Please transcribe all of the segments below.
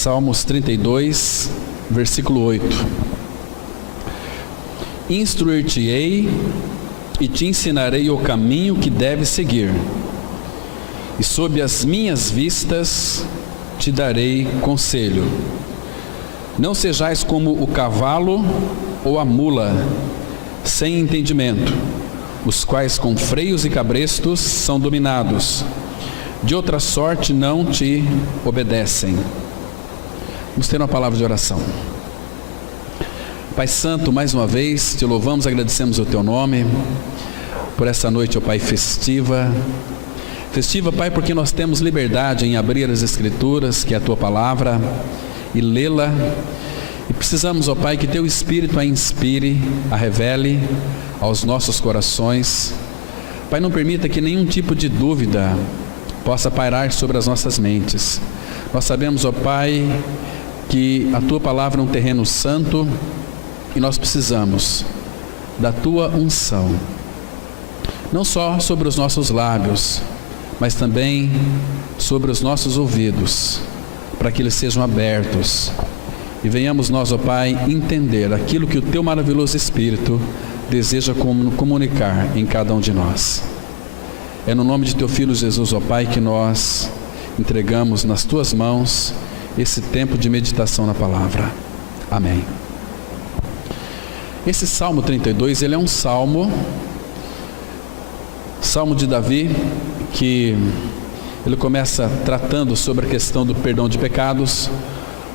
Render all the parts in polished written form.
Salmos 32, versículo 8. Instruir-te-ei e te ensinarei o caminho que deves seguir, e sob as minhas vistas te darei conselho. Não sejais como o cavalo ou a mula, sem entendimento, os quais com freios e cabrestos são dominados, de outra sorte não te obedecem. Vamos ter uma palavra de oração. Pai Santo, mais uma vez te louvamos, agradecemos o teu nome por essa noite, ó Pai, festiva, Pai, porque nós temos liberdade em abrir as Escrituras, que é a tua palavra, e lê-la. E precisamos, ó Pai, que teu Espírito a inspire, a revele aos nossos corações. Pai, não permita que nenhum tipo de dúvida possa pairar sobre as nossas mentes. Nós sabemos, ó Pai, que a tua palavra é um terreno santo e nós precisamos da tua unção, não só sobre os nossos lábios, mas também sobre os nossos ouvidos, para que eles sejam abertos e venhamos nós, ó Pai, entender aquilo que o teu maravilhoso Espírito deseja comunicar em cada um de nós. É no nome de teu Filho Jesus, ó Pai, que nós entregamos nas tuas mãos esse tempo de meditação na palavra. Amém. Esse Salmo 32, ele é um salmo de Davi, que ele começa tratando sobre a questão do perdão de pecados,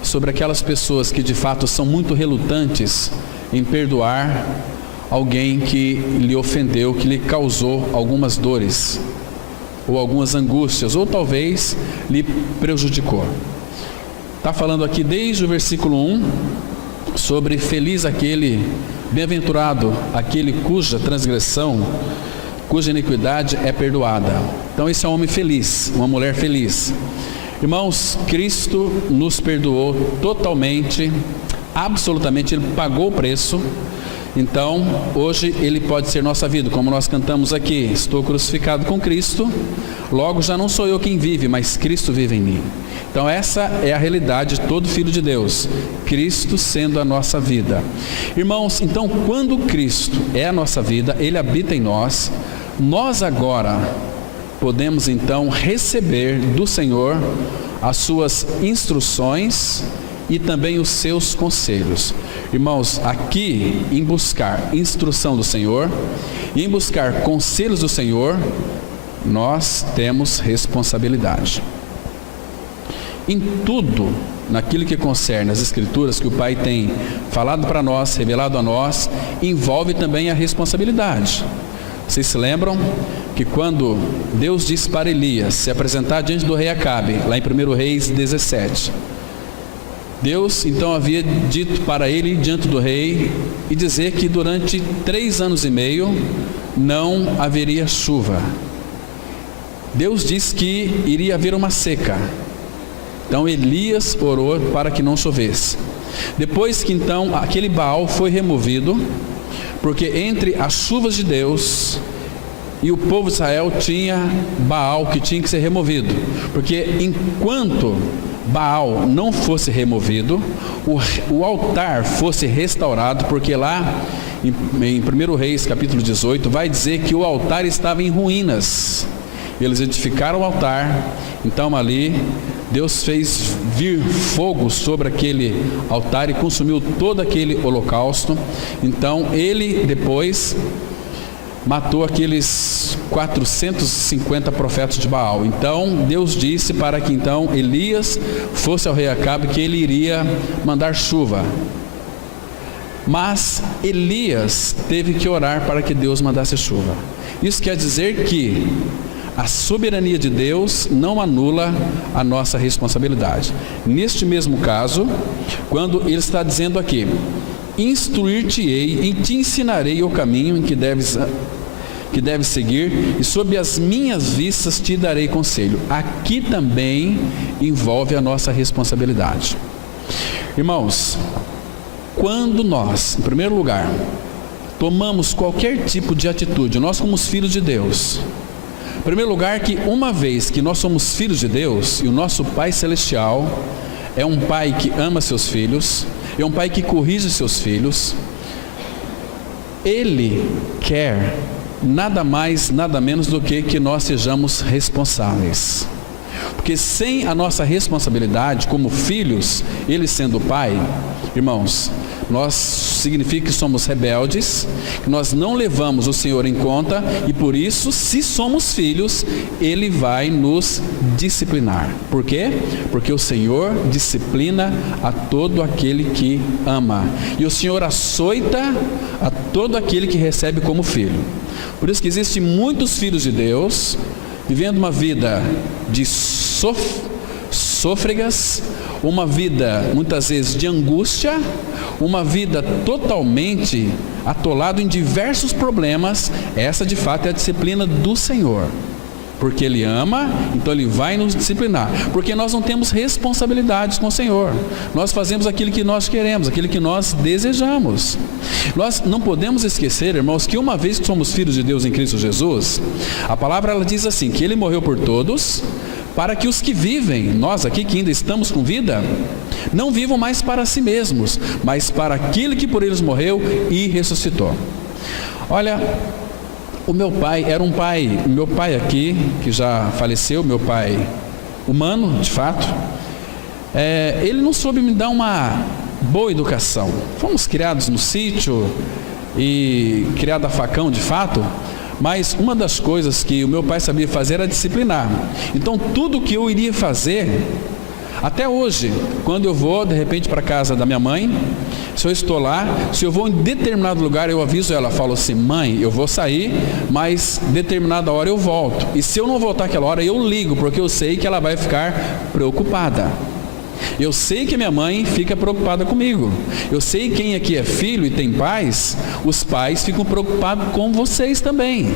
sobre aquelas pessoas que de fato são muito relutantes em perdoar alguém que lhe ofendeu, que lhe causou algumas dores, ou algumas angústias, ou talvez lhe prejudicou. Está falando aqui desde o versículo 1, sobre feliz aquele, bem-aventurado aquele cuja transgressão, cuja iniquidade é perdoada. Então esse é um homem feliz, uma mulher feliz. Irmãos, Cristo nos perdoou totalmente, absolutamente, Ele pagou o preço. Então, hoje Ele pode ser nossa vida, como nós cantamos aqui: estou crucificado com Cristo, logo já não sou eu quem vive, mas Cristo vive em mim. Então essa é a realidade de todo filho de Deus, Cristo sendo a nossa vida. Irmãos, então quando Cristo é a nossa vida, Ele habita em nós, nós agora podemos então receber do Senhor as suas instruções e também os seus conselhos. Irmãos, aqui em buscar instrução do Senhor, em buscar conselhos do Senhor, nós temos responsabilidade. Em tudo, naquilo que concerne as Escrituras que o Pai tem falado para nós, revelado a nós, envolve também a responsabilidade. Vocês se lembram que quando Deus disse para Elias se apresentar diante do rei Acabe, lá em 1 Reis 17, Deus então havia dito para ele ir diante do rei e dizer que durante 3 anos e meio não haveria chuva. Deus disse que iria haver uma seca. Então Elias orou para que não chovesse. Depois que então aquele Baal foi removido, porque entre as chuvas de Deus e o povo de Israel tinha Baal que tinha que ser removido, porque enquanto Baal não fosse removido, o altar fosse restaurado, porque lá em 1 Reis capítulo 18 vai dizer que o altar estava em ruínas. Eles edificaram o altar, então ali Deus fez vir fogo sobre aquele altar e consumiu todo aquele holocausto. Então ele depois matou aqueles 450 profetas de Baal. Então Deus disse para que então Elias fosse ao rei Acabe, que ele iria mandar chuva. Mas Elias teve que orar para que Deus mandasse chuva. Isso quer dizer que a soberania de Deus não anula a nossa responsabilidade. Neste mesmo caso, quando ele está dizendo aqui: instruir-te-ei e te ensinarei o caminho em que deves seguir, e sob as minhas vistas te darei conselho. Aqui também envolve a nossa responsabilidade. Irmãos, quando nós, em primeiro lugar, tomamos qualquer tipo de atitude, nós como os filhos de Deus, em primeiro lugar, que uma vez que nós somos filhos de Deus, e o nosso Pai Celestial é um pai que ama seus filhos, é um pai que corrige seus filhos. Ele quer nada mais, nada menos do que nós sejamos responsáveis. Porque sem a nossa responsabilidade como filhos, ele sendo pai, irmãos, nós significa que somos rebeldes, que nós não levamos o Senhor em conta, e por isso, se somos filhos, ele vai nos disciplinar. Por quê? Porque o Senhor disciplina a todo aquele que ama, e o Senhor açoita a todo aquele que recebe como filho. Por isso que existem muitos filhos de Deus vivendo uma vida de sôfregas, uma vida muitas vezes de angústia, uma vida totalmente atolado em diversos problemas. Essa de fato é a disciplina do Senhor, porque Ele ama, então Ele vai nos disciplinar, porque nós não temos responsabilidades com o Senhor, nós fazemos aquilo que nós queremos, aquilo que nós desejamos. Nós não podemos esquecer, irmãos, que uma vez que somos filhos de Deus em Cristo Jesus, a palavra ela diz assim, que Ele morreu por todos, para que os que vivem, nós aqui que ainda estamos com vida, não vivam mais para si mesmos, mas para aquele que por eles morreu e ressuscitou. Olha, o meu pai era um pai, o meu pai aqui, que já faleceu, meu pai humano, de fato, ele não soube me dar uma boa educação. Fomos criados no sítio e criado a facão, de fato, mas uma das coisas que o meu pai sabia fazer era disciplinar. Então tudo que eu iria fazer, até hoje, quando eu vou de repente para a casa da minha mãe, se eu estou lá, se eu vou em determinado lugar, eu aviso ela, falo assim, mãe, eu vou sair, mas determinada hora eu volto. E se eu não voltar aquela hora, eu ligo, porque eu sei que ela vai ficar preocupada. Eu sei que minha mãe fica preocupada comigo. Eu sei quem aqui é filho e tem pais, os pais ficam preocupados com vocês também.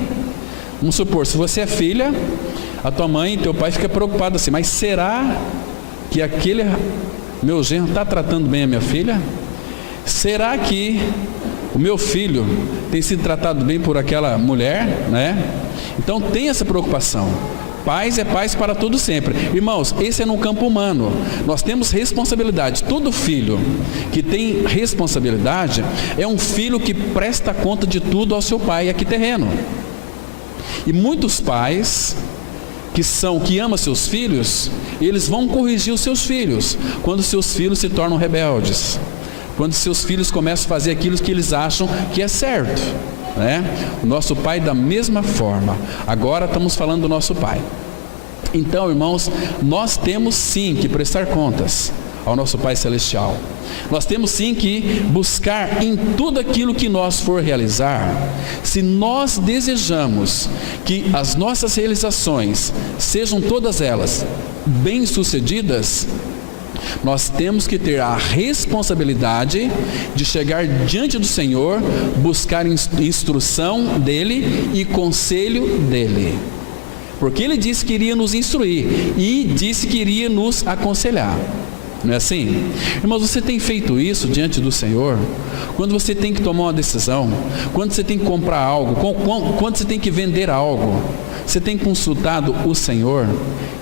Vamos supor, se você é filha, a tua mãe e teu pai ficam preocupados assim, mas será que aquele meu genro está tratando bem a minha filha? Será que o meu filho tem sido tratado bem por aquela mulher, né? Então tem essa preocupação. Paz é paz para todo sempre. Irmãos, esse é no campo humano. Nós temos responsabilidade. Todo filho que tem responsabilidade é um filho que presta conta de tudo ao seu pai aqui terreno. E muitos pais que amam seus filhos, eles vão corrigir os seus filhos quando seus filhos se tornam rebeldes, quando seus filhos começam a fazer aquilo que eles acham que é certo, né? O nosso pai da mesma forma. Agora estamos falando do nosso pai. Então, irmãos, nós temos sim que prestar contas ao nosso Pai Celestial. Nós temos sim que buscar em tudo aquilo que nós for realizar. Se nós desejamos que as nossas realizações sejam todas elas bem-sucedidas, nós temos que ter a responsabilidade de chegar diante do Senhor, buscar instrução dEle e conselho dEle. Porque Ele disse que iria nos instruir e disse que iria nos aconselhar. Não é assim? Irmãos, você tem feito isso diante do Senhor? Quando você tem que tomar uma decisão, quando você tem que comprar algo, quando você tem que vender algo, você tem consultado o Senhor,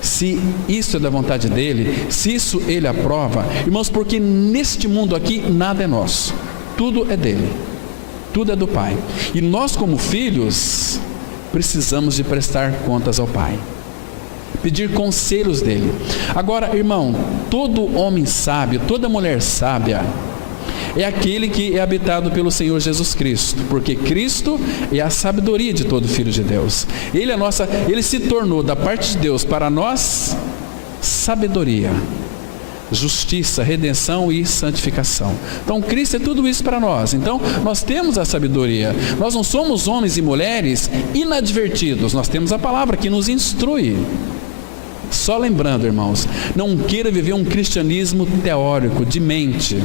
se isso é da vontade dEle, se isso Ele aprova? Irmãos, porque neste mundo aqui nada é nosso, tudo é dEle, tudo é do Pai. E nós como filhos, precisamos de prestar contas ao Pai, pedir conselhos dEle. Agora, irmão, todo homem sábio, toda mulher sábia, é aquele que é habitado pelo Senhor Jesus Cristo, porque Cristo é a sabedoria de todo filho de Deus. Ele se tornou da parte de Deus para nós sabedoria, justiça, redenção e santificação. Então Cristo é tudo isso para nós. Então nós temos a sabedoria. Nós não somos homens e mulheres inadvertidos. Nós temos a palavra que nos instrui. Só lembrando, irmãos, não queira viver um cristianismo teórico, de mente,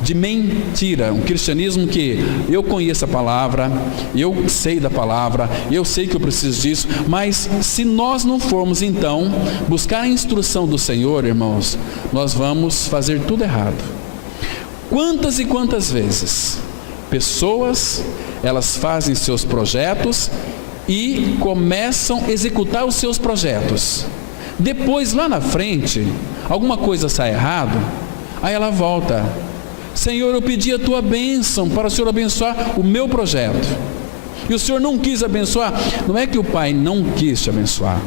de mentira, um cristianismo que eu conheço a palavra, eu sei da palavra, eu sei que eu preciso disso, mas se nós não formos então buscar a instrução do Senhor, irmãos, nós vamos fazer tudo errado. Quantas e quantas vezes pessoas, elas fazem seus projetos e começam a executar os seus projetos, Depois, lá na frente, alguma coisa sai errado, aí ela volta: Senhor, eu pedi a tua bênção para o Senhor abençoar o meu projeto, e o Senhor não quis abençoar. Não é que o pai não quis te abençoar,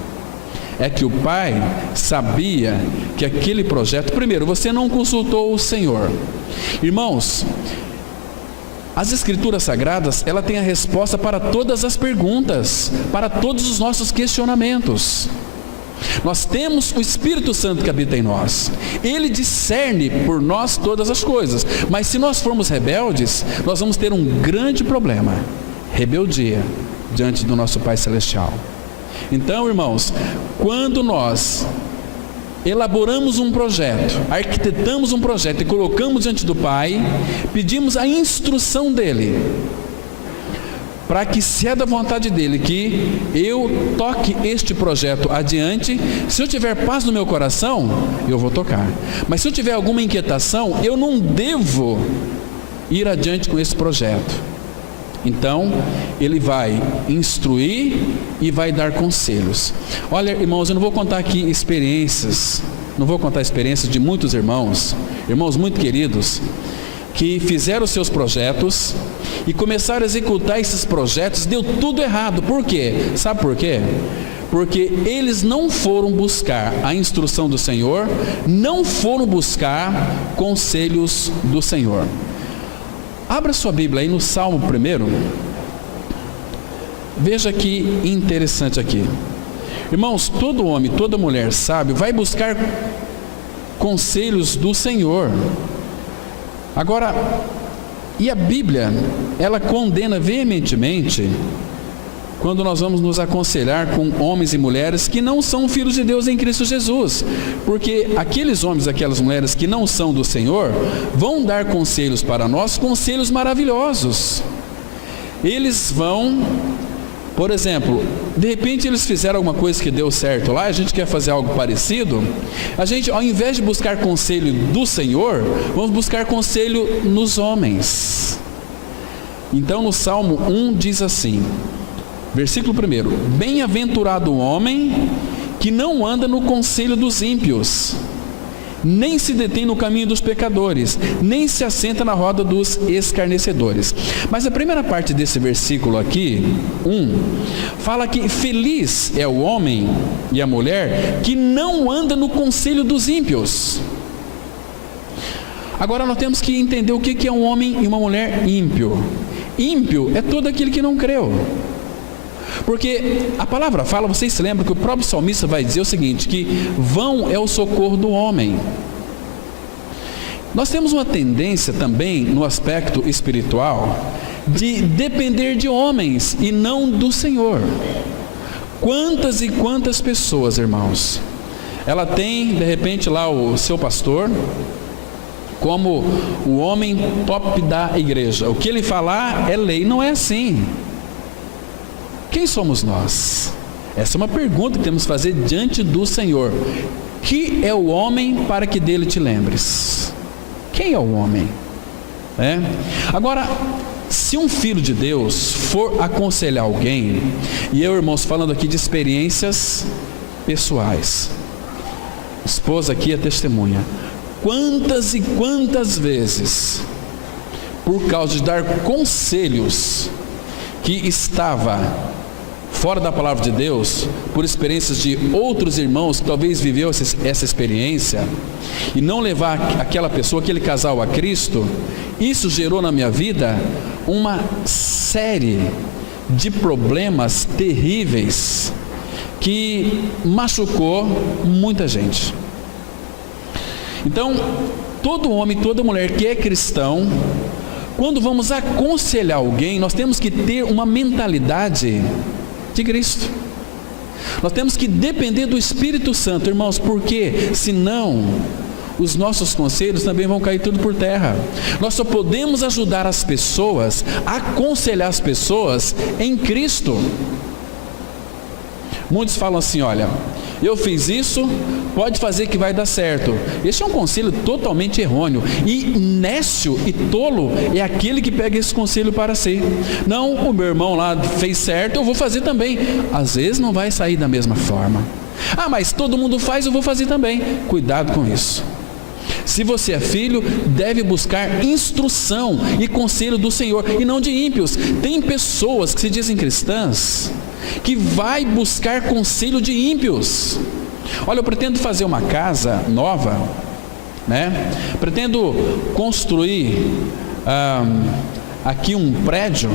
é que o pai sabia que aquele projeto, primeiro, você não consultou o Senhor. Irmãos, as Escrituras Sagradas, ela tem a resposta para todas as perguntas, para todos os nossos questionamentos. Nós temos o Espírito Santo que habita em nós. Ele discerne por nós todas as coisas. Mas se nós formos rebeldes, nós vamos ter um grande problema: rebeldia diante do nosso Pai Celestial. Então, irmãos, quando nós elaboramos um projeto, arquitetamos um projeto e colocamos diante do Pai, pedimos a instrução dEle, para que, se é da vontade dEle que eu toque este projeto adiante, se eu tiver paz no meu coração, eu vou tocar. Mas se eu tiver alguma inquietação, eu não devo ir adiante com esse projeto. Então, Ele vai instruir e vai dar conselhos. Olha, irmãos, eu não vou contar aqui experiências, de muitos irmãos muito queridos, que fizeram os seus projetos e começaram a executar esses projetos, deu tudo errado. Por quê? Sabe por quê? Porque eles não foram buscar a instrução do Senhor, não foram buscar conselhos do Senhor. Abra sua Bíblia aí no Salmo 1. Veja que interessante aqui. Irmãos, todo homem, toda mulher sábio vai buscar conselhos do Senhor. Agora, e a Bíblia, ela condena veementemente quando nós vamos nos aconselhar com homens e mulheres que não são filhos de Deus em Cristo Jesus, porque aqueles homens, aquelas mulheres que não são do Senhor, vão dar conselhos para nós, conselhos maravilhosos. Eles vão, por exemplo, de repente eles fizeram alguma coisa que deu certo lá, a gente quer fazer algo parecido, a gente, ao invés de buscar conselho do Senhor, vamos buscar conselho nos homens. Então, no Salmo 1 diz assim, versículo 1: Bem-aventurado o homem que não anda no conselho dos ímpios, nem se detém no caminho dos pecadores, nem se assenta na roda dos escarnecedores. Mas a primeira parte desse versículo aqui, 1, fala que feliz é o homem e a mulher que não anda no conselho dos ímpios. Agora nós temos que entender o que é um homem e uma mulher ímpio. Ímpio é todo aquele que não creu. Porque a palavra fala, vocês se lembram que o próprio salmista vai dizer o seguinte, que vão é o socorro do homem. Nós temos uma tendência também, no aspecto espiritual, de depender de homens e não do Senhor. Quantas e quantas pessoas, irmãos, ela tem de repente lá o seu pastor como o homem top da igreja, o que ele falar é lei. Não é assim. Quem somos nós? Essa é uma pergunta que temos que fazer diante do Senhor. Que é o homem para que dele te lembres? Quem é o homem? Agora, se um filho de Deus for aconselhar alguém, e eu, irmãos, falando aqui de experiências pessoais, esposa aqui é testemunha, quantas e quantas vezes, por causa de dar conselhos que estava fora da palavra de Deus, por experiências de outros irmãos que talvez viveu essa experiência, e não levar aquela pessoa, aquele casal a Cristo, isso gerou na minha vida uma série de problemas terríveis que machucou muita gente. Então, todo homem, toda mulher que é cristão, quando vamos aconselhar alguém, nós temos que ter uma mentalidade de Cristo. Nós temos que depender do Espírito Santo, irmãos, porque senão os nossos conselhos também vão cair tudo por terra. Nós só podemos ajudar as pessoas, aconselhar as pessoas em Cristo. Muitos falam assim, olha, eu fiz isso, pode fazer que vai dar certo. Esse é um conselho totalmente errôneo, e nécio e tolo é aquele que pega esse conselho para si. Não, o meu irmão lá fez certo, eu vou fazer também. Às vezes não vai sair da mesma forma. Ah, mas todo mundo faz, eu vou fazer também. Cuidado com isso. Se você é filho, deve buscar instrução e conselho do Senhor, e não de ímpios. Tem pessoas que se dizem cristãs, que vai buscar conselho de ímpios. Olha, eu pretendo fazer uma casa nova, né? Pretendo construir aqui um prédio,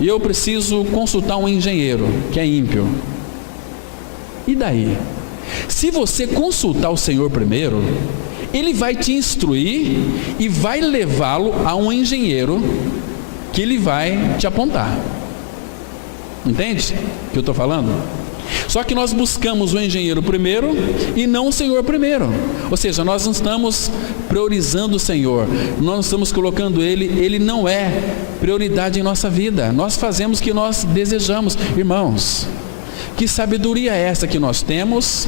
e eu preciso consultar um engenheiro que é ímpio. E daí? Se você consultar o Senhor primeiro, Ele vai te instruir e vai levá-lo a um engenheiro que ele vai te apontar. Entende o que eu estou falando? Só que nós buscamos o engenheiro primeiro e não o Senhor primeiro. Ou seja, nós não estamos priorizando o Senhor, nós não estamos colocando Ele não é prioridade em nossa vida. Nós fazemos o que nós desejamos. Irmãos, que sabedoria é essa que nós temos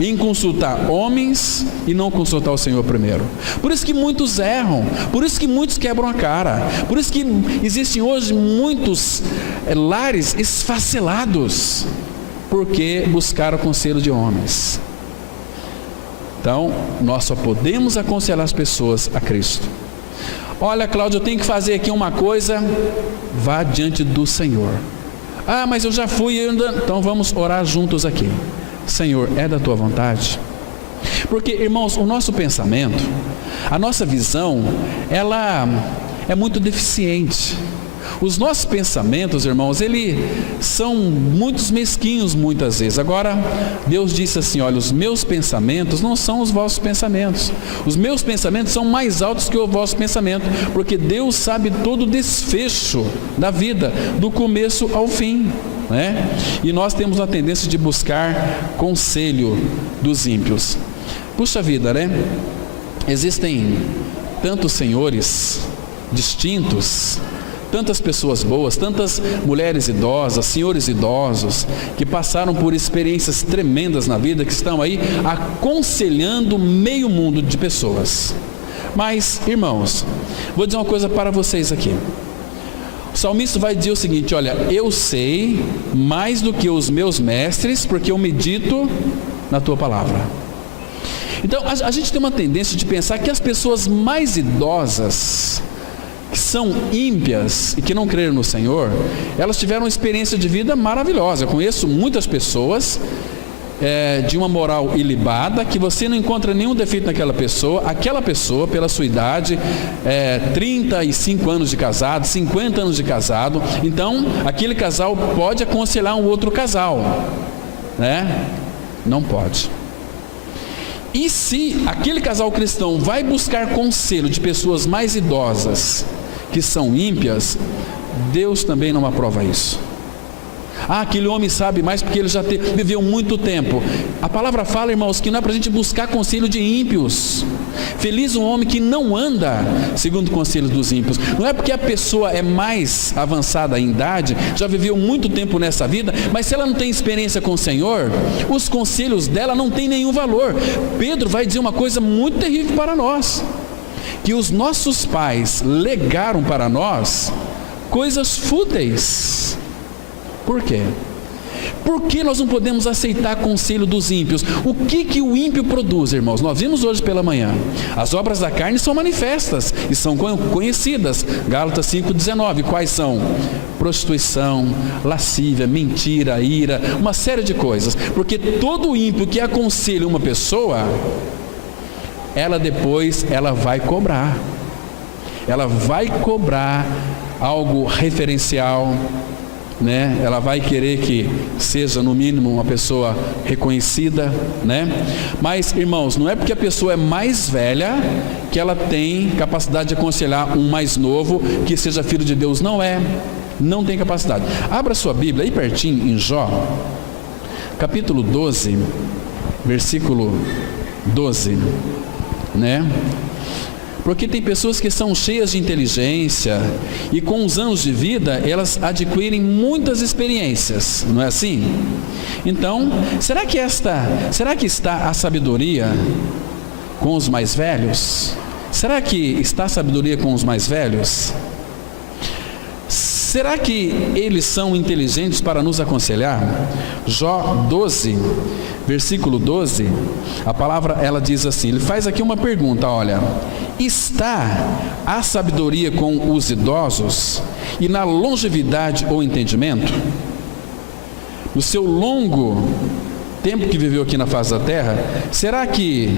em consultar homens e não consultar o Senhor primeiro? Por isso que muitos erram, por isso que muitos quebram a cara, por isso que existem hoje muitos lares esfacelados, porque buscaram o conselho de homens. Então, nós só podemos aconselhar as pessoas a Cristo. Olha, Cláudio, eu tenho que fazer aqui uma coisa. Vá diante do Senhor. Ah, mas eu já fui. Então vamos orar juntos aqui. Senhor, é da tua vontade? Porque, irmãos, o nosso pensamento, a nossa visão, ela é muito deficiente. Os nossos pensamentos, irmãos, eles são muito mesquinhos muitas vezes. Agora, Deus disse assim: olha, os meus pensamentos não são os vossos pensamentos. Os meus pensamentos são mais altos que o vosso pensamento, porque Deus sabe todo o desfecho da vida, do começo ao fim, né? E nós temos a tendência de buscar conselho dos ímpios. Puxa vida, né? Existem tantos senhores distintos, tantas pessoas boas, tantas mulheres idosas, senhores idosos, que passaram por experiências tremendas na vida, que estão aí aconselhando meio mundo de pessoas. Mas, irmãos, vou dizer uma coisa para vocês aqui. O salmista vai dizer o seguinte: olha, eu sei mais do que os meus mestres, porque eu medito na tua palavra. Então, a gente tem uma tendência de pensar que as pessoas mais idosas, que são ímpias e que não creram no Senhor, elas tiveram uma experiência de vida maravilhosa. Eu conheço muitas pessoas de uma moral ilibada, que você não encontra nenhum defeito naquela pessoa. Aquela pessoa, pela sua idade, 35 anos de casado, 50 anos de casado, então aquele casal pode aconselhar um outro casal, né? Não pode. E se aquele casal cristão vai buscar conselho de pessoas mais idosas, que são ímpias, Deus também não aprova isso. Ah, aquele homem sabe mais porque ele já viveu muito tempo. A palavra fala, irmãos, que não é para a gente buscar conselho de ímpios. Feliz o homem que não anda segundo o conselho dos ímpios. Não é porque a pessoa é mais avançada em idade, já viveu muito tempo nessa vida, mas se ela não tem experiência com o Senhor, os conselhos dela não têm nenhum valor. Pedro vai dizer uma coisa muito terrível para nós: que os nossos pais legaram para nós coisas fúteis. Por quê? Por que nós não podemos aceitar conselho dos ímpios? O que o ímpio produz, irmãos? Nós vimos hoje pela manhã. As obras da carne são manifestas e são conhecidas. Gálatas 5,19. Quais são? Prostituição, lascívia, mentira, ira, uma série de coisas. Porque todo ímpio que aconselha uma pessoa, ela depois vai cobrar. Ela vai cobrar algo referencial, né? Ela vai querer que seja no mínimo uma pessoa reconhecida, né? Mas, irmãos, não é porque a pessoa é mais velha que ela tem capacidade de aconselhar um mais novo que seja filho de Deus. Não tem capacidade. Abra sua Bíblia aí pertinho em Jó, capítulo 12, versículo 12, né? Porque tem pessoas que são cheias de inteligência e com os anos de vida elas adquirem muitas experiências, não é assim? Então, será que está a sabedoria com os mais velhos? Será que está a sabedoria com os mais velhos? Será que eles são inteligentes para nos aconselhar? Jó 12, versículo 12, a palavra ela diz assim, ele faz aqui uma pergunta, olha: está a sabedoria com os idosos e na longevidade o entendimento? No seu longo tempo que viveu aqui na face da terra, será que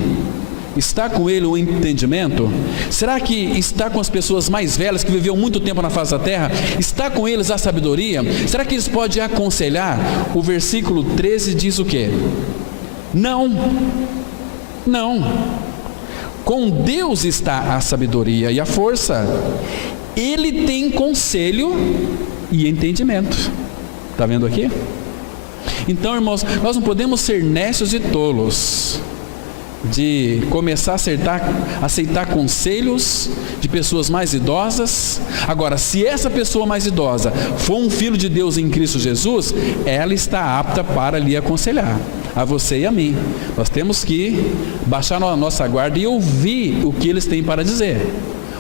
está com ele o entendimento? Será que está com as pessoas mais velhas que viveu muito tempo na face da terra? Está com eles a sabedoria? Será que eles podem aconselhar? O versículo 13 diz o quê? Não. Com Deus está a sabedoria e a força. Ele tem conselho e entendimento. Está vendo aqui? Então, irmãos, nós não podemos ser necios e tolos de começar a aceitar conselhos de pessoas mais idosas. Agora, se essa pessoa mais idosa for um filho de Deus em Cristo Jesus, ela está apta para lhe aconselhar, a você e a mim. Nós temos que baixar a nossa guarda e ouvir o que eles têm para dizer,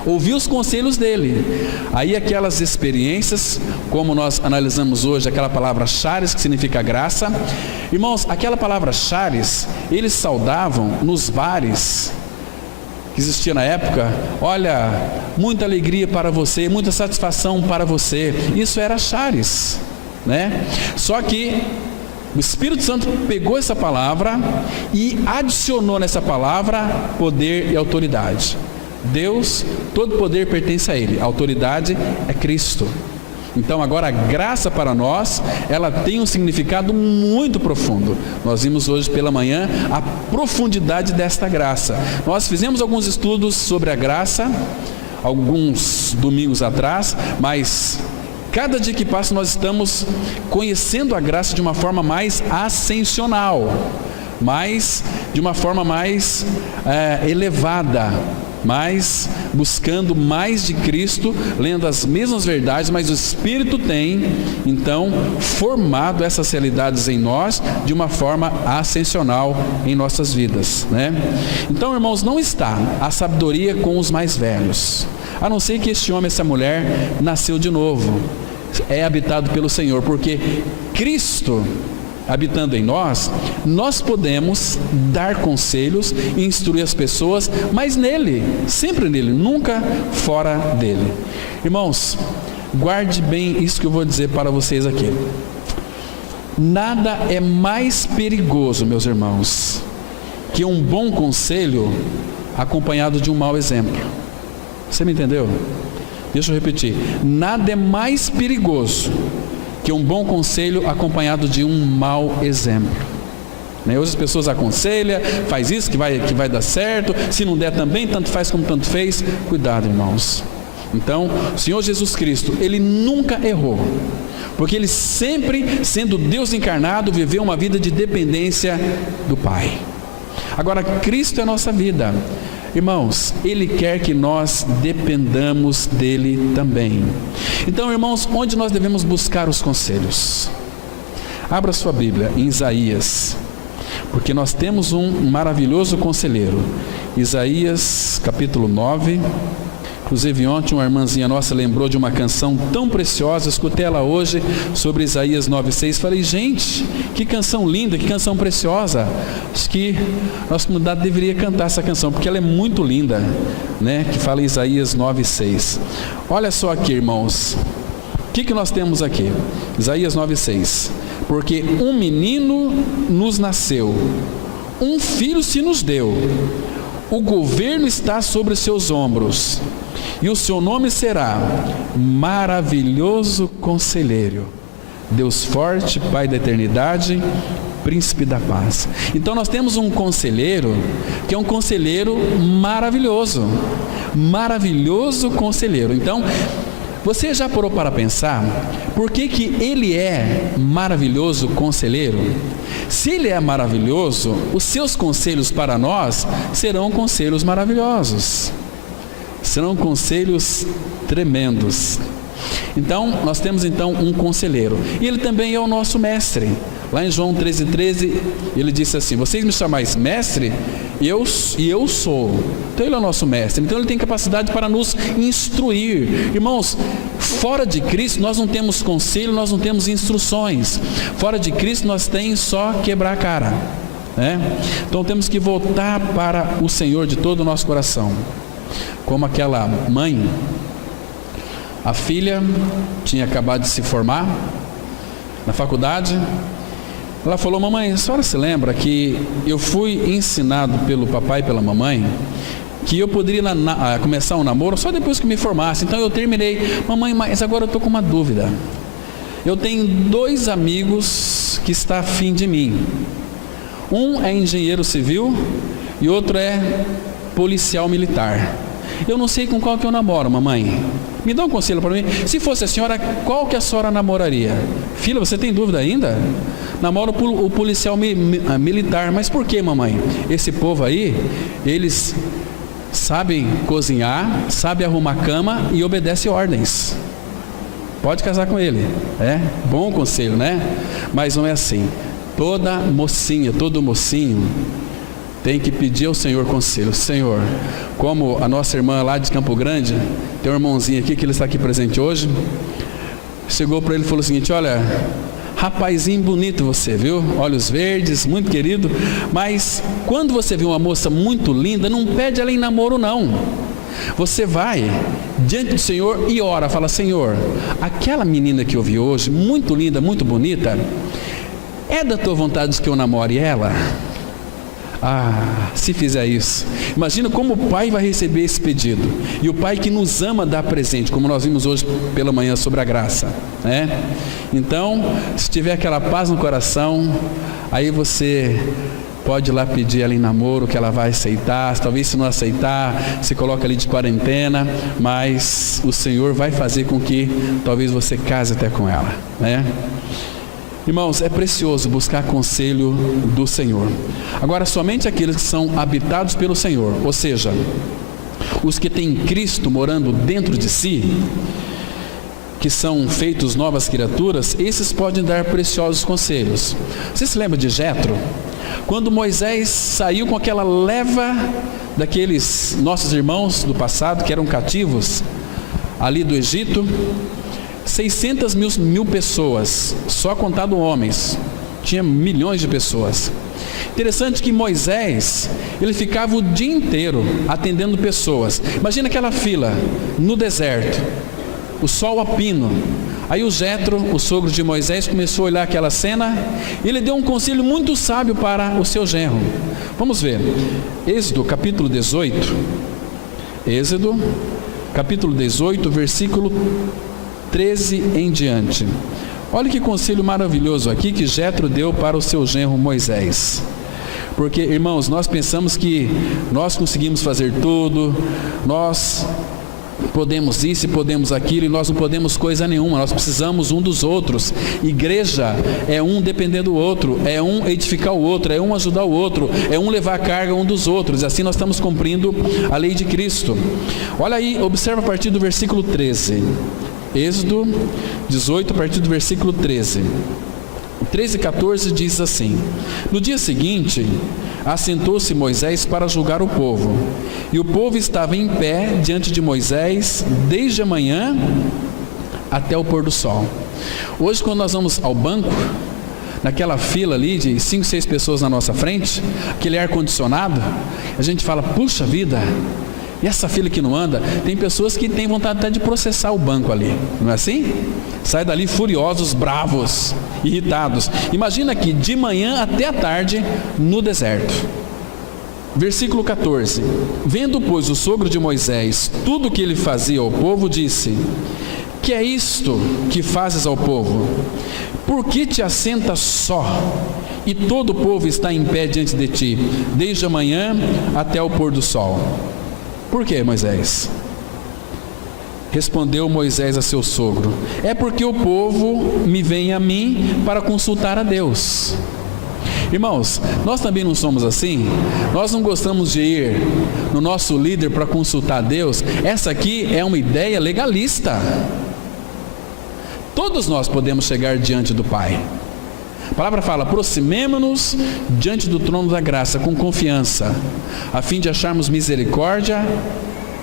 ouvir os conselhos dele. Aí aquelas experiências, como nós analisamos hoje, aquela palavra charis, que significa graça. Irmãos, aquela palavra charis, eles saudavam nos bares que existia na época: olha, muita alegria para você, muita satisfação para você. Isso era charis, né? Só que o Espírito Santo pegou essa palavra e adicionou nessa palavra poder e autoridade. Deus, todo poder pertence a Ele, a autoridade é Cristo. Então agora a graça para nós, ela tem um significado muito profundo. Nós vimos hoje pela manhã a profundidade desta graça. Nós fizemos alguns estudos sobre a graça, alguns domingos atrás, mas cada dia que passa nós estamos conhecendo a graça de uma forma mais ascensional, de uma forma mais elevada, mas buscando mais de Cristo, lendo as mesmas verdades, mas o Espírito tem, então, formado essas realidades em nós de uma forma ascensional em nossas vidas, né? Então, irmãos, não está a sabedoria com os mais velhos, a não ser que este homem, essa mulher, nasceu de novo, é habitado pelo Senhor, porque Cristo habitando em nós, nós podemos dar conselhos e instruir as pessoas, mas nele, sempre nele, nunca fora dele. Irmãos, guarde bem isso que eu vou dizer para vocês aqui. Nada é mais perigoso, meus irmãos, que um bom conselho acompanhado de um mau exemplo. Você me entendeu? Deixa eu repetir. Nada é mais perigoso que um bom conselho acompanhado de um mau exemplo. Hoje as pessoas aconselham, faz isso que vai dar certo, se não der também, tanto faz como tanto fez. Cuidado, irmãos. Então, o Senhor Jesus Cristo, Ele nunca errou, porque Ele sempre, sendo Deus encarnado, viveu uma vida de dependência do Pai. Agora, Cristo é a nossa vida. Irmãos, Ele quer que nós dependamos dEle também. Então, irmãos, onde nós devemos buscar os conselhos? Abra sua Bíblia em Isaías, porque nós temos um maravilhoso conselheiro. Isaías capítulo 9. Inclusive ontem uma irmãzinha nossa lembrou de uma canção tão preciosa, escutei ela hoje sobre Isaías 9,6, falei, gente, que canção linda, que canção preciosa. Acho que a nossa comunidade deveria cantar essa canção, porque ela é muito linda, né? Que fala Isaías 9,6. Olha só aqui, irmãos, o que nós temos aqui? Isaías 9,6. Porque um menino nos nasceu, um filho se nos deu, o governo está sobre os seus ombros, e o seu nome será Maravilhoso Conselheiro, Deus Forte, Pai da Eternidade, Príncipe da Paz. Então nós temos um conselheiro, que é um conselheiro maravilhoso, maravilhoso conselheiro. Então, você já parou para pensar por que ele é maravilhoso conselheiro? Se ele é maravilhoso, os seus conselhos para nós serão conselhos maravilhosos, serão conselhos tremendos. Então, nós temos então um conselheiro. E ele também é o nosso mestre. Lá em João 13,13, ele disse assim: vocês me chamais mestre, e eu sou. Então ele é o nosso mestre. Então ele tem capacidade para nos instruir. Irmãos, fora de Cristo nós não temos conselho, nós não temos instruções. Fora de Cristo nós temos só quebrar a cara, né? Então temos que voltar para o Senhor de todo o nosso coração. Como aquela mãe, a filha tinha acabado de se formar na faculdade. Ela falou: mamãe, a senhora se lembra que eu fui ensinado pelo papai e pela mamãe que eu poderia começar um namoro só depois que me formasse? Então eu terminei. Mamãe, mas agora eu estou com uma dúvida. Eu tenho 2 amigos que estão afim de mim. Um é engenheiro civil e outro é policial militar. Eu não sei com qual que eu namoro, mamãe. Me dá um conselho para mim. Se fosse a senhora, qual que a senhora namoraria? Filha, você tem dúvida ainda? Namoro o policial militar. Mas por que, mamãe? Esse povo aí, eles sabem cozinhar, sabem arrumar cama e obedecem ordens. Pode casar com ele. É bom conselho, né? Mas não é assim. Toda mocinha, todo mocinho tem que pedir ao Senhor conselho. Senhor, como a nossa irmã lá de Campo Grande, tem um irmãozinho aqui que ele está aqui presente hoje, chegou para ele e falou o seguinte: olha, rapazinho bonito você, viu? Olhos verdes, muito querido, mas quando você vê uma moça muito linda, não pede ela em namoro não. Você vai diante do Senhor e ora, fala: Senhor, aquela menina que eu vi hoje, muito linda, muito bonita, é da tua vontade que eu namore ela? Ah, se fizer isso, imagina como o Pai vai receber esse pedido. E o Pai que nos ama dá presente, como nós vimos hoje pela manhã sobre a graça, né? Então, se tiver aquela paz no coração, aí você pode ir lá pedir ela em namoro, que ela vai aceitar. Talvez, se não aceitar, se coloca ali de quarentena, mas o Senhor vai fazer com que talvez você case até com ela, né? Irmãos, é precioso buscar conselho do Senhor. Agora, somente aqueles que são habitados pelo Senhor, ou seja, os que têm Cristo morando dentro de si, que são feitos novas criaturas, esses podem dar preciosos conselhos. Você se lembra de Jetro? Quando Moisés saiu com aquela leva daqueles nossos irmãos do passado, que eram cativos ali do Egito, 600 mil pessoas, só contado homens, tinha milhões de pessoas. Interessante que Moisés, ele ficava o dia inteiro atendendo pessoas. Imagina aquela fila no deserto, o sol a pino. Aí o Jetro, o sogro de Moisés, começou a olhar aquela cena e ele deu um conselho muito sábio para o seu genro. Vamos ver, Êxodo capítulo 18, Êxodo capítulo 18, versículo 13 em diante. Olha que conselho maravilhoso aqui que Jetro deu para o seu genro Moisés. Porque, irmãos, nós pensamos que nós conseguimos fazer tudo, nós podemos isso e podemos aquilo, e nós não podemos coisa nenhuma. Nós precisamos um dos outros. Igreja é um depender do outro, é um edificar o outro, é um ajudar o outro, é um levar a carga um dos outros. Assim nós estamos cumprindo a lei de Cristo. Olha aí, observa a partir do versículo 13. Êxodo 18, a partir do versículo 13. 13 e 14 diz assim: no dia seguinte, assentou-se Moisés para julgar o povo, e o povo estava em pé diante de Moisés desde a manhã até o pôr do sol. Hoje, quando nós vamos ao banco, naquela fila ali de 5, 6 pessoas na nossa frente, aquele ar-condicionado, a gente fala: puxa vida, e essa fila que não anda? Tem pessoas que têm vontade até de processar o banco ali, não é assim? Sai dali furiosos, bravos, irritados. Imagina aqui, de manhã até a tarde, no deserto. Versículo 14. Vendo, pois, o sogro de Moisés tudo o que ele fazia ao povo, disse: que é isto que fazes ao povo? Por que te assentas só, e todo o povo está em pé diante de ti, desde a manhã até o pôr do sol? Por que, Moisés? Respondeu Moisés a seu sogro: é porque o povo me vem a mim para consultar a Deus. Irmãos, nós também não somos assim? Nós não gostamos de ir no nosso líder para consultar a Deus? Essa aqui é uma ideia legalista. Todos nós podemos chegar diante do Pai. A palavra fala: aproximemo-nos diante do trono da graça com confiança, a fim de acharmos misericórdia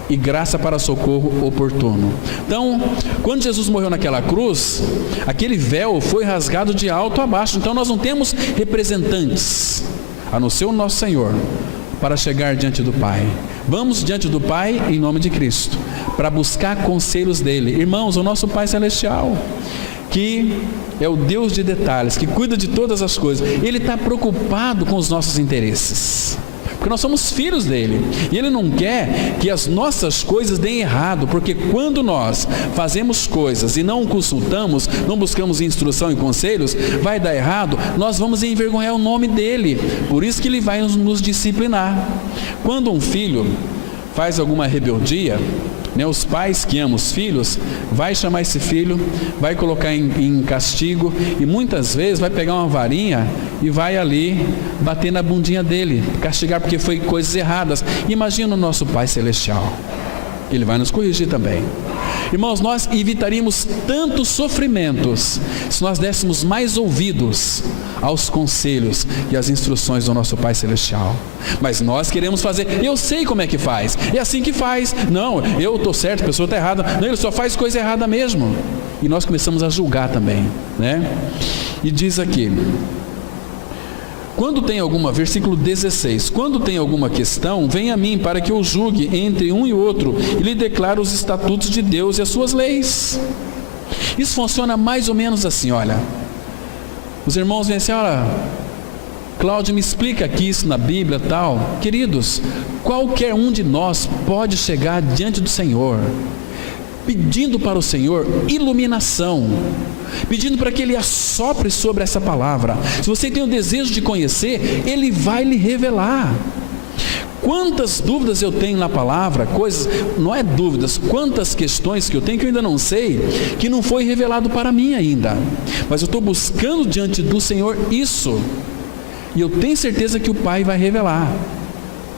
e graça para socorro oportuno. Então, quando Jesus morreu naquela cruz, aquele véu foi rasgado de alto a baixo. Então nós não temos representantes, a não ser o nosso Senhor, para chegar diante do Pai. Vamos diante do Pai em nome de Cristo, para buscar conselhos dele. Irmãos, o nosso Pai Celestial, que é o Deus de detalhes, que cuida de todas as coisas, Ele está preocupado com os nossos interesses, porque nós somos filhos dele, e Ele não quer que as nossas coisas deem errado, porque quando nós fazemos coisas e não consultamos, não buscamos instrução e conselhos, vai dar errado, nós vamos envergonhar o nome dele. Por isso que Ele vai nos disciplinar. Quando um filho faz alguma rebeldia, os pais que amam os filhos, vai chamar esse filho, vai colocar em castigo, e muitas vezes vai pegar uma varinha e vai ali bater na bundinha dele, castigar porque foi coisas erradas. Imagina o nosso Pai Celestial, Ele vai nos corrigir também. Irmãos, nós evitaríamos tantos sofrimentos se nós dessemos mais ouvidos aos conselhos e às instruções do nosso Pai Celestial. Mas nós queremos fazer, eu sei como é que faz, é assim que faz, não, eu estou certo, a pessoa está errada, não, ele só faz coisa errada mesmo. E nós começamos a julgar também, E diz aqui, quando tem alguma, versículo 16, quando tem alguma questão, vem a mim para que eu julgue entre um e outro e lhe declare os estatutos de Deus e as suas leis. Isso funciona mais ou menos assim, olha. Os irmãos vêm assim: olha, Cláudio, me explica aqui isso na Bíblia e tal. Queridos, qualquer um de nós pode chegar diante do Senhor, pedindo para o Senhor iluminação, pedindo para que Ele assopre sobre essa palavra. Se você tem o desejo de conhecer, Ele vai lhe revelar. Quantas dúvidas eu tenho na palavra, coisas, não é dúvidas, quantas questões que eu tenho que eu ainda não sei, que não foi revelado para mim ainda, mas eu estou buscando diante do Senhor isso, e eu tenho certeza que o Pai vai revelar,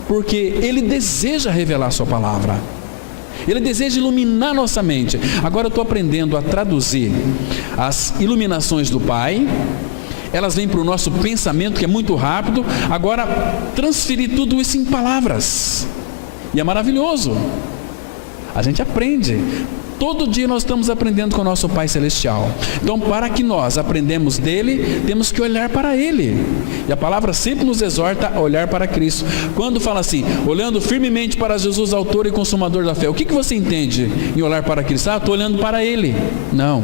porque Ele deseja revelar a sua palavra, Ele deseja iluminar nossa mente. Agora eu estou aprendendo a traduzir as iluminações do Pai, elas vêm para o nosso pensamento, que é muito rápido, agora transferir tudo isso em palavras, e é maravilhoso, a gente aprende, todo dia nós estamos aprendendo com o nosso Pai Celestial. Então, para que nós aprendamos dele, temos que olhar para Ele, e a palavra sempre nos exorta a olhar para Cristo. Quando fala assim, olhando firmemente para Jesus, autor e consumador da fé, o que você entende em olhar para Cristo? Estou olhando para Ele. Não,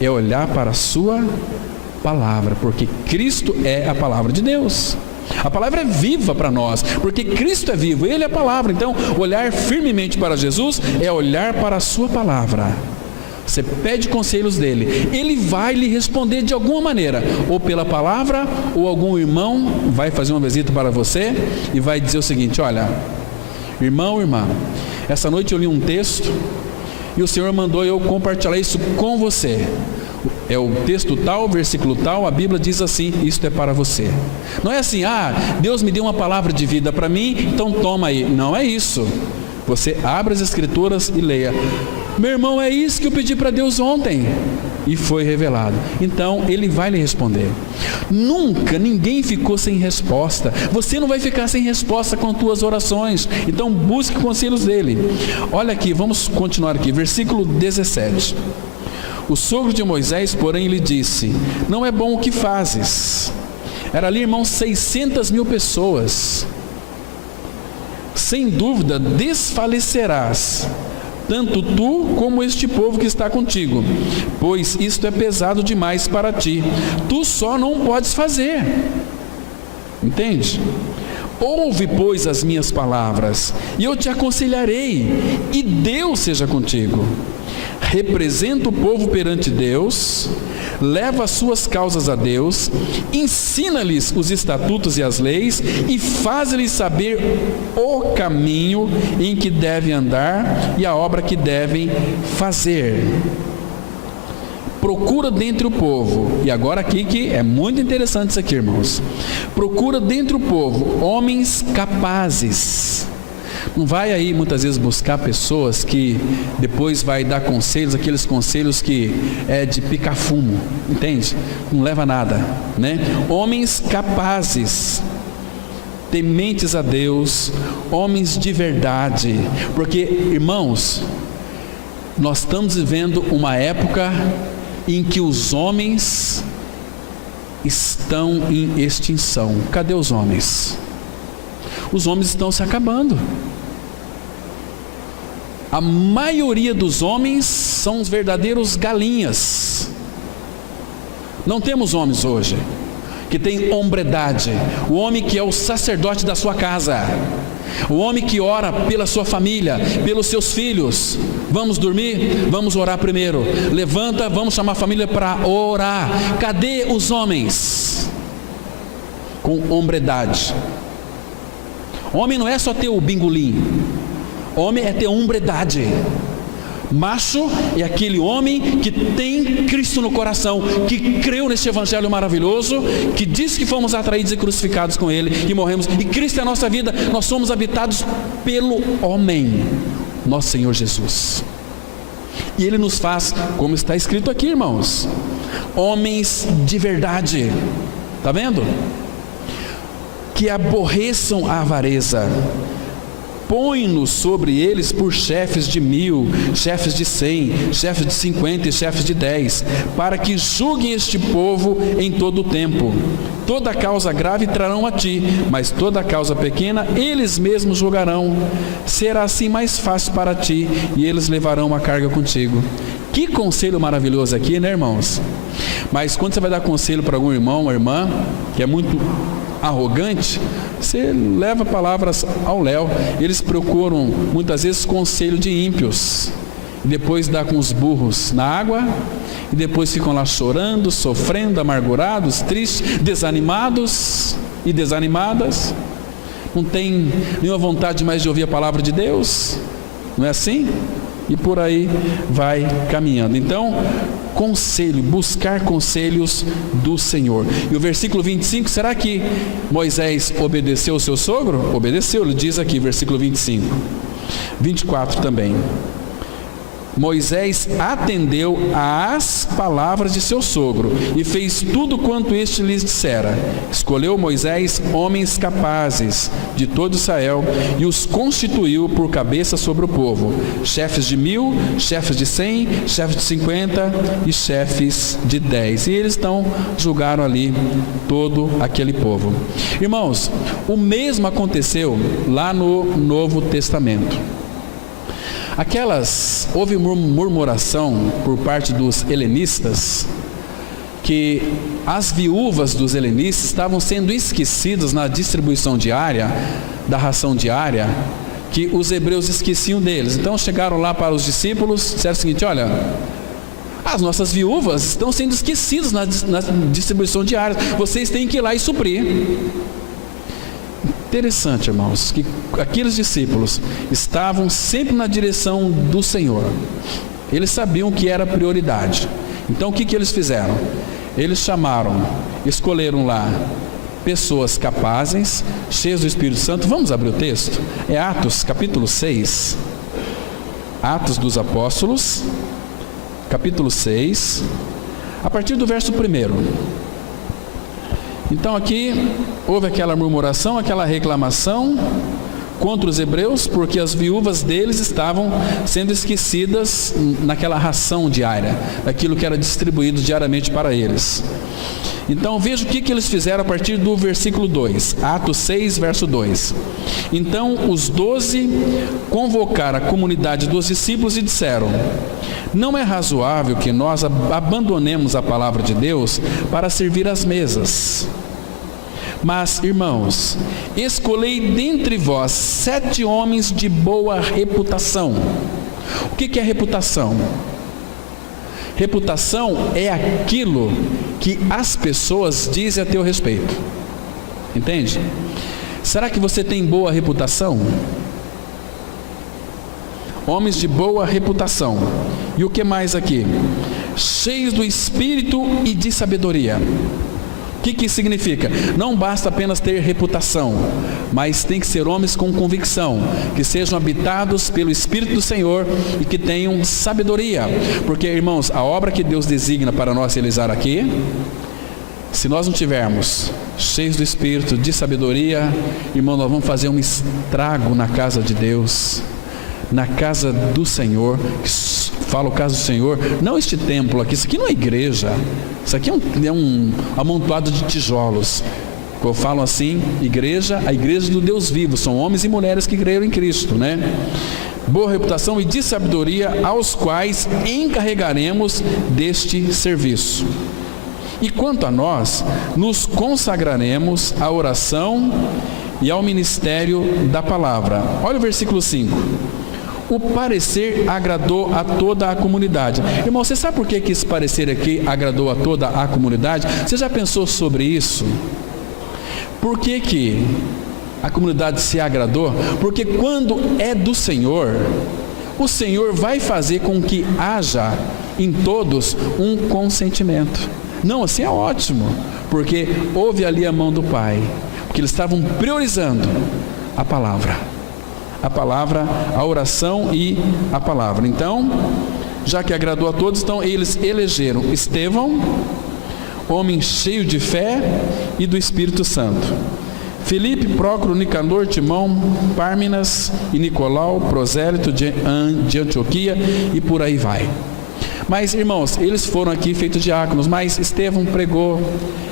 é olhar para a sua palavra, porque Cristo é a palavra de Deus. A palavra é viva para nós, porque Cristo é vivo, Ele é a palavra. Então, olhar firmemente para Jesus é olhar para a sua palavra. Você pede conselhos dele, Ele vai lhe responder de alguma maneira, ou pela palavra, ou algum irmão vai fazer uma visita para você e vai dizer o seguinte: olha, irmão, irmã, essa noite eu li um texto e o Senhor mandou eu compartilhar isso com você. É o texto tal, versículo tal, a Bíblia diz assim, isto é para você. Não é assim, Deus me deu uma palavra de vida para mim, então toma aí. Não é isso. Você abre as Escrituras e leia. Meu irmão, é isso que eu pedi para Deus ontem, e foi revelado. Então Ele vai lhe responder. Nunca ninguém ficou sem resposta. Você não vai ficar sem resposta com as tuas orações. Então busque conselhos dele. Olha aqui, vamos continuar aqui, versículo 17. O sogro de Moisés, porém, lhe disse: não é bom o que fazes. Era ali, irmãos, 600.000 pessoas. Sem dúvida desfalecerás, tanto tu como este povo que está contigo, pois isto é pesado demais para ti. Tu só não podes fazer. Entende? Ouve, pois, as minhas palavras, e eu te aconselharei, e Deus seja contigo. Representa o povo perante Deus, leva as suas causas a Deus, ensina-lhes os estatutos e as leis, e faz-lhes saber o caminho em que devem andar e a obra que devem fazer. Procura dentre o povo, e agora aqui que é muito interessante isso aqui, irmãos. Procura dentre o povo homens capazes, Não vai aí muitas vezes buscar pessoas que depois vai dar conselhos, aqueles conselhos que é de picar fumo, entende? Não leva a nada, né? Homens capazes, tementes a Deus, homens de verdade, porque, irmãos, nós estamos vivendo uma época em que os homens estão em extinção. Cadê os homens? Os homens estão se acabando. A maioria dos homens são os verdadeiros galinhas. Não temos homens hoje que tem hombridade, o homem que é o sacerdote da sua casa, o homem que ora pela sua família, pelos seus filhos. Vamos dormir? Vamos orar primeiro. Levanta, vamos chamar a família para orar. Cadê os homens com hombridade? Homem não é só ter o bingolim, homem é ter hombridade. Macho é aquele homem que tem Cristo no coração, que creu neste evangelho maravilhoso, que diz que fomos atraídos e crucificados com Ele, que morremos, e Cristo é a nossa vida. Nós somos habitados pelo homem, nosso Senhor Jesus, e Ele nos faz, como está escrito aqui, irmãos, homens de verdade. Está vendo? Que aborreçam a avareza, põe-nos sobre eles por chefes de 1000, chefes de 100, chefes de 50 e chefes de 10, para que julguem este povo em todo o tempo. Toda causa grave trarão a ti, mas toda causa pequena eles mesmos julgarão. Será assim mais fácil para ti, e eles levarão a carga contigo. Que conselho maravilhoso aqui, né, irmãos? Mas quando você vai dar conselho para algum irmão ou irmã que é muito arrogante, você leva palavras ao léu. Eles procuram muitas vezes conselho de ímpios, e depois dá com os burros na água, e depois ficam lá chorando, sofrendo, amargurados, tristes, desanimados e desanimadas. Não tem nenhuma vontade mais de ouvir a palavra de Deus, não é assim? E por aí vai caminhando. Então, conselho, buscar conselhos do Senhor. E o versículo 25, será que Moisés obedeceu o seu sogro? Obedeceu, ele diz aqui, versículo 25. 24 também. Moisés atendeu às palavras de seu sogro e fez tudo quanto este lhes dissera. Escolheu Moisés homens capazes de todo Israel e os constituiu por cabeça sobre o povo, chefes de 1000, chefes de 100, chefes de 50 e chefes de 10. E eles então julgaram ali todo aquele povo. Irmãos, o mesmo aconteceu lá no Novo Testamento. Houve murmuração por parte dos helenistas, que as viúvas dos helenistas estavam sendo esquecidas na distribuição diária, da ração diária, que os hebreus esqueciam deles. Então chegaram lá para os discípulos, disseram o seguinte: olha, as nossas viúvas estão sendo esquecidas na distribuição diária, vocês têm que ir lá e suprir. Interessante, irmãos, que aqueles discípulos estavam sempre na direção do Senhor. Eles sabiam que era prioridade. Então o que eles fizeram? Eles escolheram lá pessoas capazes, cheias do Espírito Santo. Vamos abrir o texto? É Atos capítulo 6. Atos dos Apóstolos, capítulo 6, a partir do verso 1. Então aqui houve aquela murmuração, aquela reclamação contra os hebreus, porque as viúvas deles estavam sendo esquecidas naquela ração diária, daquilo que era distribuído diariamente para eles. Então veja o que eles fizeram a partir do versículo 2, Atos 6, verso 2. Então os 12 convocaram a comunidade dos discípulos e disseram: não é razoável que nós abandonemos a palavra de Deus para servir às mesas. Mas, irmãos, escolhei dentre vós 7 homens de boa reputação. O que é reputação? Reputação é aquilo que as pessoas dizem a teu respeito. Entende? Será que você tem boa reputação? Homens de boa reputação. E o que mais aqui? Cheios do Espírito e de sabedoria. O que isso significa? Não basta apenas ter reputação, mas tem que ser homens com convicção, que sejam habitados pelo Espírito do Senhor e que tenham sabedoria. Porque, irmãos, a obra que Deus designa para nós realizar aqui, se nós não tivermos cheios do Espírito, de sabedoria, irmão, nós vamos fazer um estrago na casa de Deus, na casa do Senhor. Fala o caso do Senhor, não este templo aqui, isso aqui não é igreja, isso aqui é um amontoado de tijolos. Eu falo assim, igreja, a igreja do Deus vivo, são homens e mulheres que creram em Cristo, né? Boa reputação e de sabedoria, aos quais encarregaremos deste serviço. E quanto a nós, nos consagraremos à oração e ao ministério da palavra. Olha o versículo 5. O parecer agradou a toda a comunidade. Irmão, você sabe por que esse parecer aqui agradou a toda a comunidade? Você já pensou sobre isso? Por que a comunidade se agradou? Porque quando é do Senhor, o Senhor vai fazer com que haja em todos um consentimento. Não, assim é ótimo, porque houve ali a mão do Pai, porque eles estavam priorizando a palavra, a oração e a palavra. Então, já que agradou a todos, então eles elegeram Estevão, homem cheio de fé e do Espírito Santo, Filipe, Prócoro, Nicanor, Timão, Pármenas e Nicolau, prosélito de Antioquia, e por aí vai. Mas, irmãos, eles foram aqui feitos diáconos, mas Estevão pregou,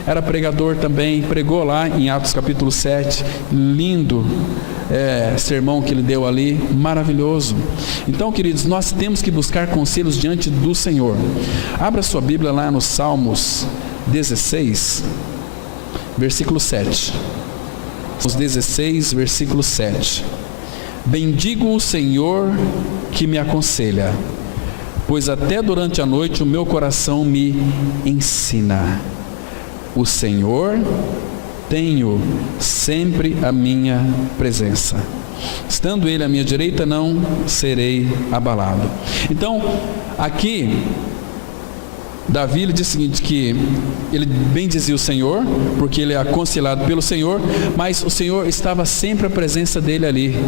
era pregador também, pregou lá em Atos capítulo 7, lindo sermão que ele deu ali, maravilhoso. Então, queridos, nós temos que buscar conselhos diante do Senhor. Abra sua Bíblia lá no Salmos 16, versículo 7. Os 16, versículo 7. Bendigo o Senhor que me aconselha, pois até durante a noite o meu coração me ensina. O Senhor, tenho sempre a minha presença. Estando Ele à minha direita, não serei abalado. Então, aqui, Davi ele diz o seguinte, que ele bendizia o Senhor, porque ele é aconselhado pelo Senhor, mas o Senhor estava sempre a presença dele ali.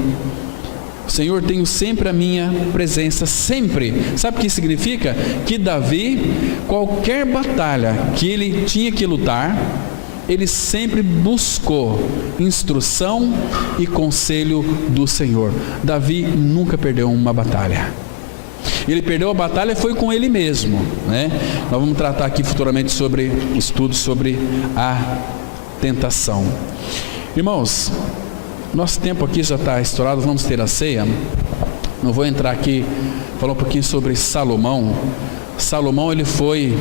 Senhor, tenho sempre a minha presença, sempre. Sabe o que significa? Que Davi, qualquer batalha que ele tinha que lutar, ele sempre buscou instrução e conselho do Senhor. Davi nunca perdeu uma batalha. Ele perdeu a batalha foi com ele mesmo, né? Nós vamos tratar aqui futuramente sobre estudos sobre a tentação. Irmãos, nosso tempo aqui já está estourado, vamos ter a ceia. Não vou entrar aqui, falar um pouquinho sobre Salomão. Salomão, ele foi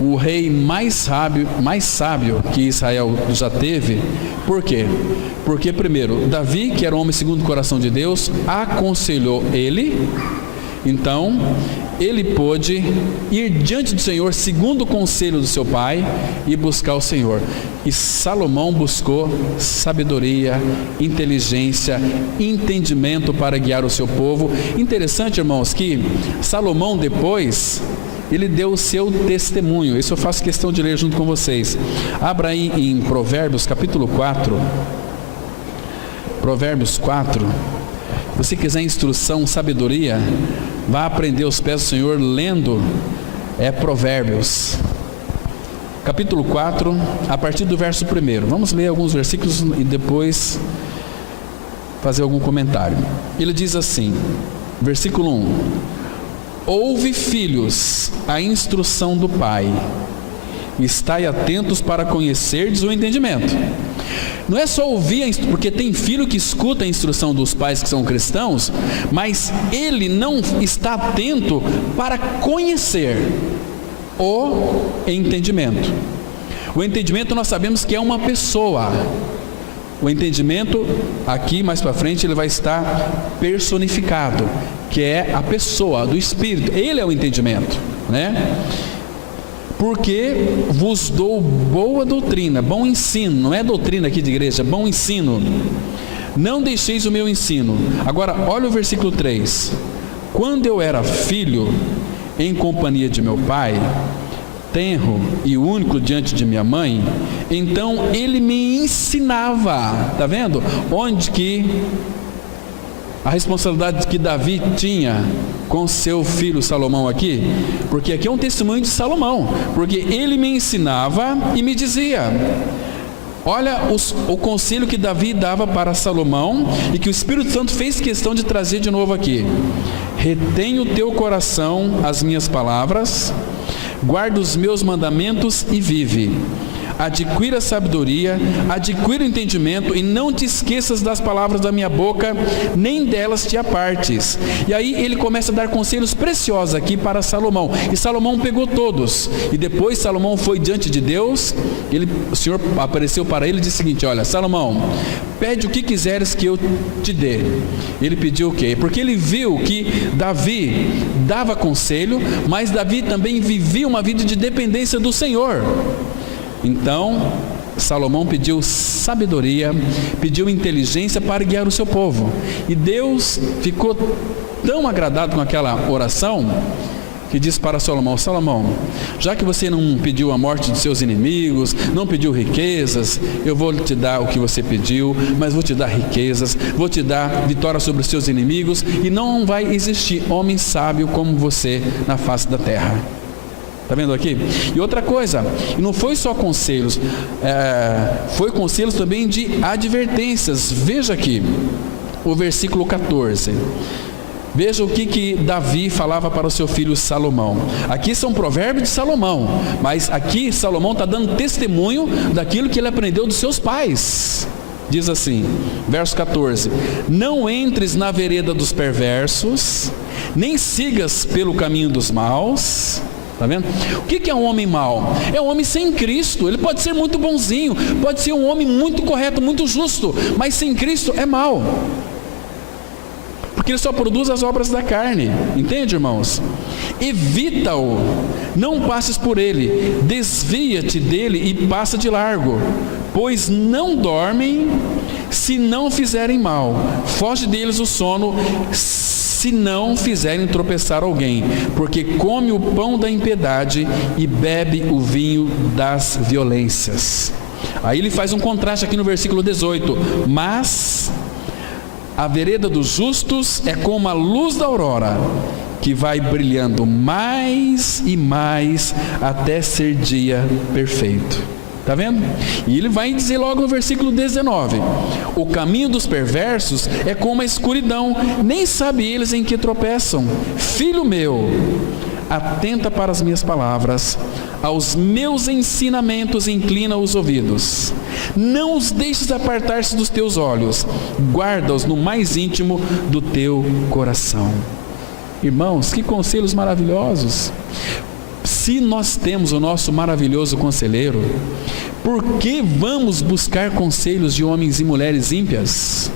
o rei mais sábio que Israel já teve. Por quê? Porque primeiro, Davi, que era um homem segundo o coração de Deus, aconselhou ele. Então, ele pôde ir diante do Senhor segundo o conselho do seu pai e buscar o Senhor. E Salomão buscou sabedoria, inteligência, entendimento para guiar o seu povo. Interessante, irmãos, que Salomão depois, ele deu o seu testemunho. Isso eu faço questão de ler junto com vocês. Abra aí em Provérbios capítulo 4. Provérbios 4. Se você quiser instrução, sabedoria, vá aprender aos pés do Senhor lendo Provérbios capítulo 4, a partir do verso 1. Vamos ler alguns versículos e depois fazer algum comentário. Ele diz assim, versículo 1: Ouve, filhos, a instrução do pai, estai atentos para conhecerdes o entendimento. Não é só ouvir, porque tem filho que escuta a instrução dos pais que são cristãos, mas ele não está atento para conhecer o entendimento. O entendimento nós sabemos que é uma pessoa. O entendimento, aqui mais para frente, ele vai estar personificado, que é a pessoa do Espírito. Ele é o entendimento, né? Porque vos dou boa doutrina, bom ensino. Não é doutrina aqui de igreja, bom ensino. Não deixeis o meu ensino. Agora, olha o versículo 3. Quando eu era filho, em companhia de meu pai, tenro e único diante de minha mãe, então ele me ensinava. Está vendo? Onde que a responsabilidade que Davi tinha com seu filho Salomão aqui? Porque aqui é um testemunho de Salomão, porque ele me ensinava e me dizia. Olha o conselho que Davi dava para Salomão e que o Espírito Santo fez questão de trazer de novo aqui. Retém o teu coração as minhas palavras, guarda os meus mandamentos e vive. Adquira sabedoria, adquira o entendimento e não te esqueças das palavras da minha boca, nem delas te apartes. E aí ele começa a dar conselhos preciosos aqui para Salomão. E Salomão pegou todos. E depois Salomão foi diante de Deus. O Senhor apareceu para ele e disse o seguinte: olha, Salomão, pede o que quiseres que eu te dê. Ele pediu o quê? Porque ele viu que Davi dava conselho, mas Davi também vivia uma vida de dependência do Senhor. Então, Salomão pediu sabedoria, pediu inteligência para guiar o seu povo. E Deus ficou tão agradado com aquela oração que disse para Salomão: Salomão, já que você não pediu a morte de seus inimigos, não pediu riquezas, eu vou te dar o que você pediu, mas vou te dar riquezas, vou te dar vitória sobre os seus inimigos, e não vai existir homem sábio como você na face da terra. Está vendo aqui? E outra coisa, não foi só conselhos, foi conselhos também de advertências. Veja aqui, o versículo 14. Veja o que Davi falava para o seu filho Salomão. Aqui são provérbios de Salomão, mas aqui Salomão está dando testemunho daquilo que ele aprendeu dos seus pais. Diz assim, verso 14: não entres na vereda dos perversos, nem sigas pelo caminho dos maus. Está vendo? O que é um homem mau? É um homem sem Cristo. Ele pode ser muito bonzinho, pode ser um homem muito correto, muito justo, mas sem Cristo é mau, porque ele só produz as obras da carne. Entende, irmãos? Evita-o, não passes por ele, desvia-te dele e passa de largo, pois não dormem se não fizerem mal, foge deles o sono se não fizerem tropeçar alguém, porque come o pão da impiedade e bebe o vinho das violências. Aí ele faz um contraste aqui no versículo 18: mas a vereda dos justos é como a luz da aurora, que vai brilhando mais e mais até ser dia perfeito. Está vendo? E ele vai dizer logo no versículo 19: o caminho dos perversos é como a escuridão, nem sabe eles em que tropeçam. Filho meu, atenta para as minhas palavras, aos meus ensinamentos inclina os ouvidos. Não os deixes apartar-se dos teus olhos, guarda-os no mais íntimo do teu coração. Irmãos, que conselhos maravilhosos! Se nós temos o nosso maravilhoso conselheiro, por que vamos buscar conselhos de homens e mulheres ímpias?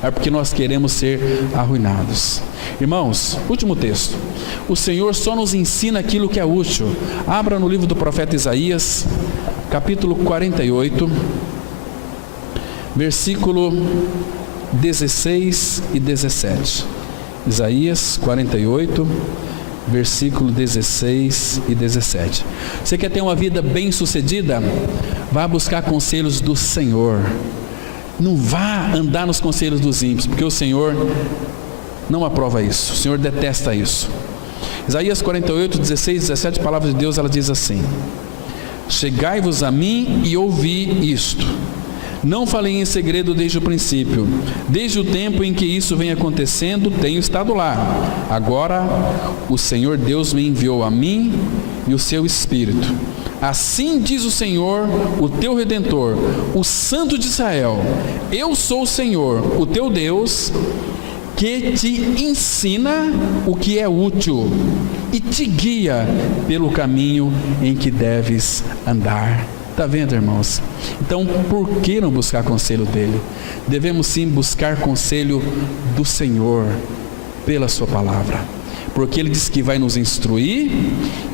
É porque nós queremos ser arruinados. Irmãos, último texto. O Senhor só nos ensina aquilo que é útil. Abra no livro do profeta Isaías, capítulo 48, versículo 16 e 17. Isaías 48, versículo 16 e 17. Você quer ter uma vida bem sucedida? Vá buscar conselhos do Senhor. Não vá andar nos conselhos dos ímpios, porque o Senhor não aprova isso. O Senhor detesta isso. Isaías 48, 16 e 17, a palavra de Deus, ela diz assim: chegai-vos a mim e ouvi isto. Não falei em segredo desde o princípio. Desde o tempo em que isso vem acontecendo, tenho estado lá. Agora o Senhor Deus me enviou a mim e o seu Espírito. Assim diz o Senhor, o teu Redentor, o Santo de Israel: eu sou o Senhor, o teu Deus, que te ensina o que é útil e te guia pelo caminho em que deves andar. Está vendo, irmãos? Então, por que não buscar conselho dele? Devemos sim buscar conselho do Senhor pela sua palavra, porque ele diz que vai nos instruir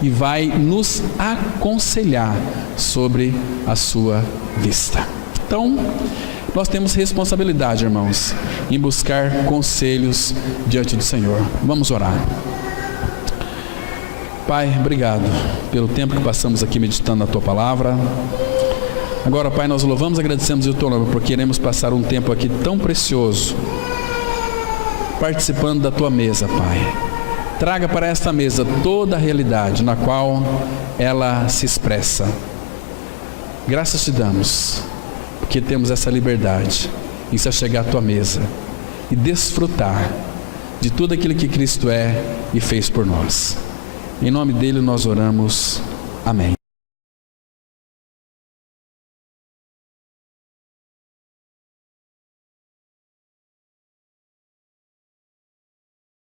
e vai nos aconselhar sobre a sua vista. Então, nós temos responsabilidade, irmãos, em buscar conselhos diante do Senhor. Vamos orar. Pai, obrigado pelo tempo que passamos aqui meditando na Tua Palavra. Agora, Pai, nós louvamos e agradecemos o Teu nome, porque queremos passar um tempo aqui tão precioso, participando da Tua mesa, Pai. Traga para esta mesa toda a realidade na qual ela se expressa. Graças te damos, porque temos essa liberdade em se achegar à Tua mesa e desfrutar de tudo aquilo que Cristo é e fez por nós. Em nome dele nós oramos. Amém.